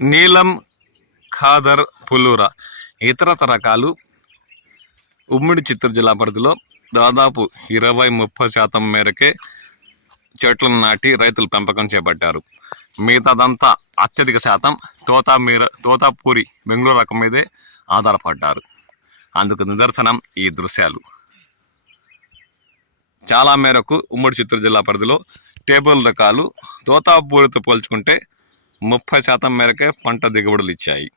నీలం, ఖాదర్, పుల్లూర ఇతరత రకాలు ఉమ్మడి చిత్తూరు జిల్లా పరిధిలో దాదాపు 20-30% మేరకే చెట్లను నాటి రైతులు పెంపకం చేపట్టారు. మిగతాదంతా అత్యధిక శాతం తోతాపూరి బెంగళూరు రకం మీదే ఆధారపడ్డారు. అందుకు నిదర్శనం ఈ దృశ్యాలు. చాలా మేరకు ఉమ్మడి చిత్తూరు జిల్లా పరిధిలో టేబుల్ రకాలు తోతాపూరితో పోల్చుకుంటే 30% మేరకే పంట దిగుబడులు ఇచ్చాయి.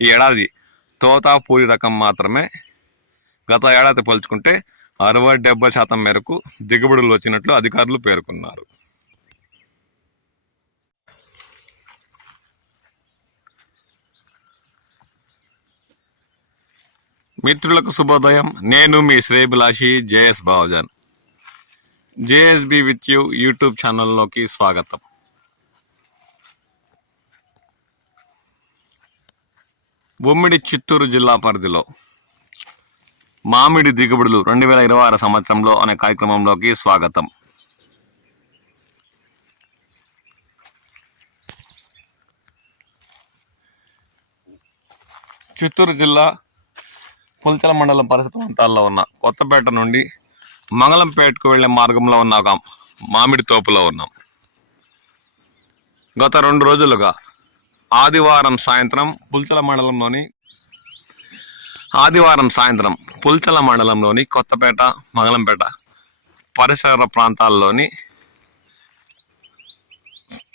ఈ ఏడాది తోతాపూరి రకం మాత్రమే గత ఏడాది పోల్చుకుంటే 60-70% మేరకు దిగుబడులు వచ్చినట్లు అధికారులు పేర్కొన్నారు. మిత్రులకు శుభోదయం. నేను మీ శ్రేయభిలాషి JS Bavajan. JSB with you YouTube ఛానల్లోకి స్వాగతం. ఉమ్మడి చిత్తూరు జిల్లా పరిధిలో మామిడి దిగుబడులు 2026 సంవత్సరంలో అనే కార్యక్రమంలోకి స్వాగతం. చిత్తూరు జిల్లా పుల్చల మండలం పరిసర ప్రాంతాల్లో ఉన్న కొత్తపేట నుండి మంగళంపేటకు వెళ్లే మార్గంలో ఉన్న ఒక మామిడి తోపులో ఉన్నాం. గత 2 రోజులుగా ఆదివారం సాయంత్రం పుల్చల మండలంలోని కొత్తపేట, మంగళంపేట పరిసర ప్రాంతాల్లోని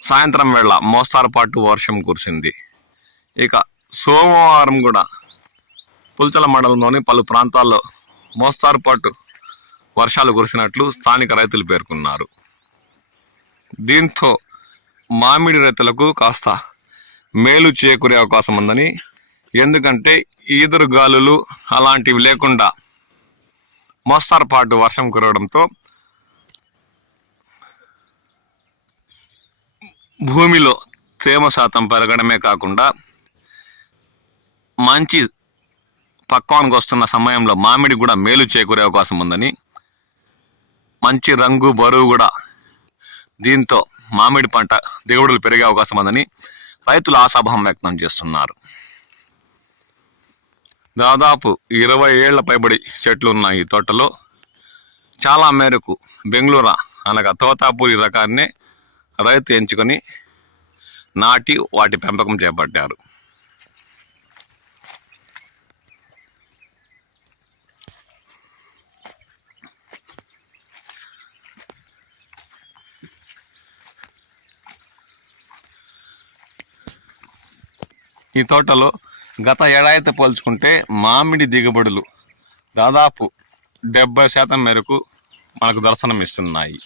సాయంత్రం వేళ మోస్తారుపాటు వర్షం కురిసింది. ఇక సోమవారం కూడా పుల్చల మండలంలోని పలు ప్రాంతాల్లో మోస్తారుపాటు వర్షాలు కురిసినట్లు స్థానిక రైతులు పేర్కొన్నారు. దీంతో మామిడి రైతులకు కాస్త మేలు చేకూరే అవకాశం ఉందని, ఎందుకంటే ఈదురు గాలులు అలాంటివి లేకుండా మోస్తారుపాటు వర్షం కురవడంతో భూమిలో తేమ శాతం పెరగడమే కాకుండా మంచి పక్వానికి వస్తున్న సమయంలో మామిడి కూడా మేలు చేకూరే అవకాశం ఉందని, మంచి రంగు, బరువు కూడా దీంతో మామిడి పంట దిగుబడులు పెరిగే అవకాశం ఉందని రైతులు ఆశాభావం వ్యక్తం చేస్తున్నారు. దాదాపు 20 ఏళ్ల పైబడి చెట్లు ఉన్న ఈ తోటలో చాలా మేరకు బెంగళూరు అనగా తోతాపూరి రకాన్నే రైతు ఎంచుకొని నాటి వాటి పెంపకం చేపట్టారు. ఈ తోటలో గత ఏడాదితో పోల్చుకుంటే మామిడి దిగుబడులు దాదాపు 70% మేరకు మనకు దర్శనం ఇస్తున్నాయి.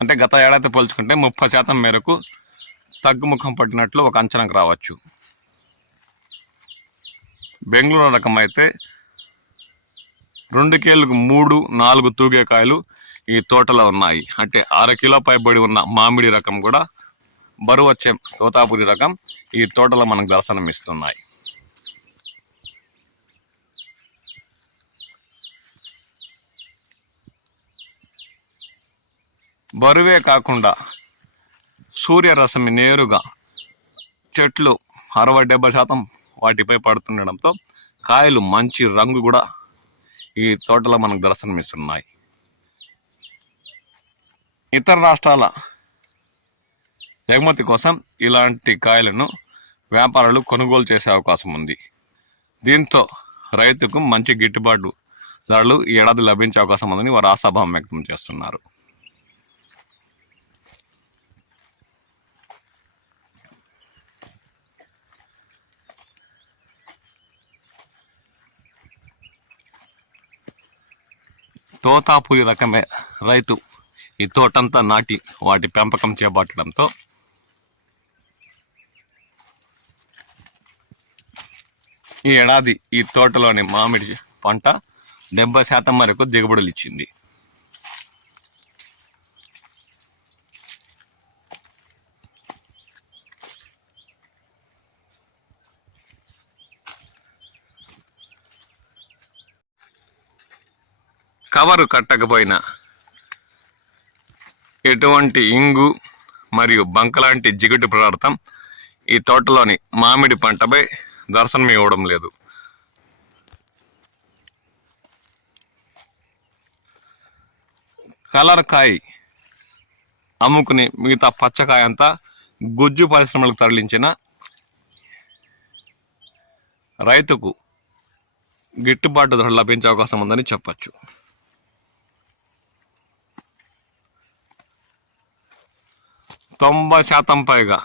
అంటే గత ఏడాదితో పోల్చుకుంటే 30% మేరకు తగ్గుముఖం పట్టినట్లు ఒక అంచనాకు రావచ్చు. బెంగళూరు రకం అయితే 2 కేళ్ళకు 3-4 తూగే కాయలు ఈ తోటలో ఉన్నాయి. అంటే 1/2 కిలో పైబడి ఉన్న మామిడి రకం కూడా బరువు వచ్చే తోతాపూరి రకం ఈ తోటలో మనకు దర్శనం ఇస్తున్నాయి. బరువే కాకుండా సూర్యరశ్మి నేరుగా చెట్లు 60-70% వాటిపై పడుతుండడంతో కాయలు మంచి రంగు కూడా ఈ తోటలో మనకు దర్శనమిస్తున్నాయి. ఇతర రాష్ట్రాల ఎగుమతి కోసం ఇలాంటి కాయలను వ్యాపారులు కొనుగోలు చేసే అవకాశం ఉంది. దీంతో రైతుకు మంచి గిట్టుబాటు ధరలు ఈ ఏడాది లభించే అవకాశం ఉందని వారు ఆశాభావం వ్యక్తం చేస్తున్నారు. తోతాపూరి రకమే రైతు ఈ తోటంతా నాటి వాటి పెంపకం చేపట్టడంతో ఈ ఏడాది ఈ తోటలోని మామిడి పంట 70% వరకు దిగుబడులు ఇచ్చింది. కవరు కట్టకపోయినా ఎటువంటి ఇంగు మరియు బంక లాంటి జిగుటి పదార్థం ఈ తోటలోని మామిడి పంటపై దర్శనం ఇవ్వడం లేదు. కలర్ కాయ అమ్ముకుని మిగతా పచ్చకాయ అంతా గుజ్జు పరిశ్రమలకు తరలించిన రైతుకు గిట్టుబాటు ధర లభించే అవకాశం ఉందని చెప్పచ్చు. తొంభై శాతం పైగా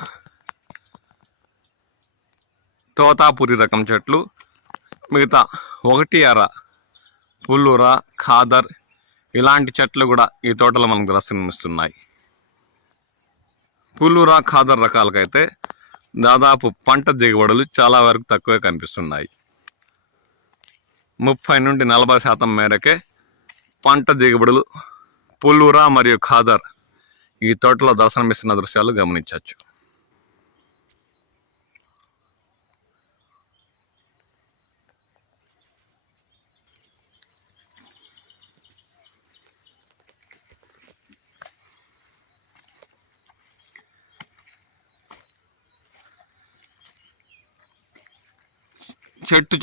తోతాపురి రకం చెట్లు, మిగతా 1 పుల్లూర, ఖాదర్ ఇలాంటి చెట్లు కూడా ఈ తోటలో మనకు దర్శనమిస్తున్నాయి. పుల్లూర, ఖాదర్ రకాలకైతే దాదాపు పంట దిగుబడులు చాలా వరకు తక్కువే కనిపిస్తున్నాయి. 30 నుండి 40% మేరకే పంట దిగుబడులు పుల్లూర మరియు ఖాదర్ ఈ తోటలో దర్శనమిస్తున్న దృశ్యాలు గమనించవచ్చు.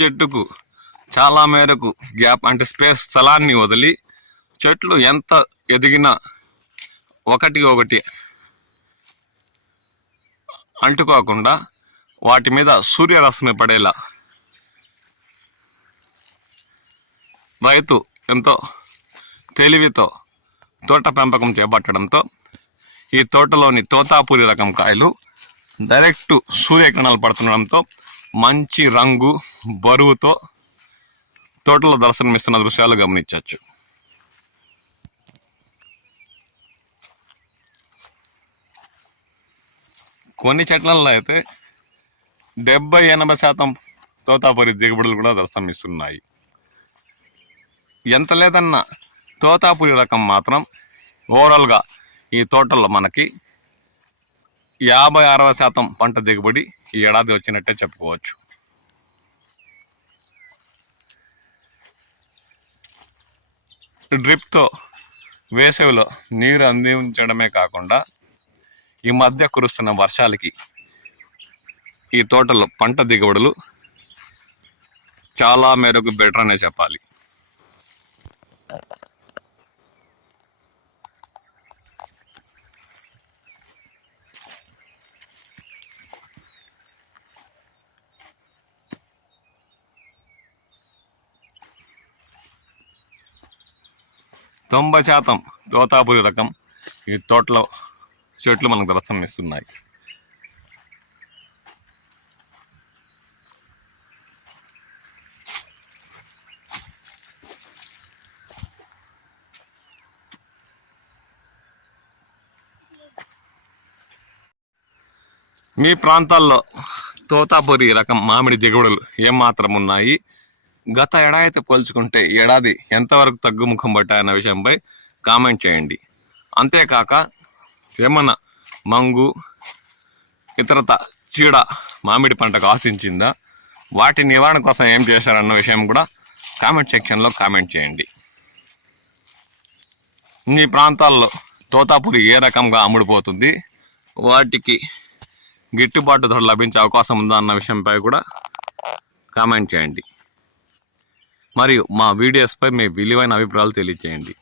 చెట్టుకు చాలా మేరకు గ్యాప్ అంటే స్పేస్ స్థలాన్ని వదిలి చెట్లు ఎంత ఎదిగినా ఒకటి అంటుకోకుండా వాటి మీద సూర్యరశ్మి పడేలా రైతు ఎంతో తెలివితో తోట పెంపకం చేపట్టడంతో ఈ తోటలోని తోతాపురి రకం కాయలు డైరెక్ట్ సూర్యకిరణాలు పడుతుండడంతో మంచి రంగు, బరువుతో తోటలో దర్శనమిస్తున్న దృశ్యాలు గమనించవచ్చు. కొన్ని చెట్లలో అయితే 70-80% తోతాపురి దిగుబడులు కూడా దర్శనమిస్తున్నాయి. ఎంత లేదన్నా తోతాపురి రకం మాత్రం ఓవరాల్గా ఈ తోటల్లో మనకి 50-60% పంట దిగుబడి ఈ ఏడాది వచ్చినట్టే చెప్పుకోవచ్చు. డ్రిప్తో వేసవిలో నీరు అందించడమే కాకుండా ఈ మధ్య కురుస్తున్న వర్షాలకి ఈ తోటలో పంట దిగుబడులు చాలా మేరకు బెటర్ అనే చెప్పాలి. తొంభై శాతం తోతాపురి రకం ఈ తోటలో చెట్లు మనకు దర్శనమిస్తున్నాయి. మీ ప్రాంతాల్లో తోతాపురి రకం మామిడి దిగుబడులు ఏమాత్రం ఉన్నాయి, గత ఏడాదితో పోల్చుకుంటే ఏడాది ఎంతవరకు తగ్గుముఖం పట్టాయన్న విషయంపై కామెంట్ చేయండి. అంతేకాక ఏమన్నా మంగు ఇతరత చీడ మామిడి పంటకు ఆశించిందా, వాటి నివారణ కోసం ఏం చేశారన్న విషయం కూడా కామెంట్ సెక్షన్లో కామెంట్ చేయండి. మీ ప్రాంతాల్లో తోతాపురి ఏ రకంగా అమ్ముడుపోతుంది, వాటికి గిట్టుబాటు ధర లభించే అవకాశం ఉందా అన్న విషయంపై కూడా కామెంట్ చేయండి. మరియు మా వీడియోస్పై మీ విలువైన అభిప్రాయాలు తెలియజేయండి.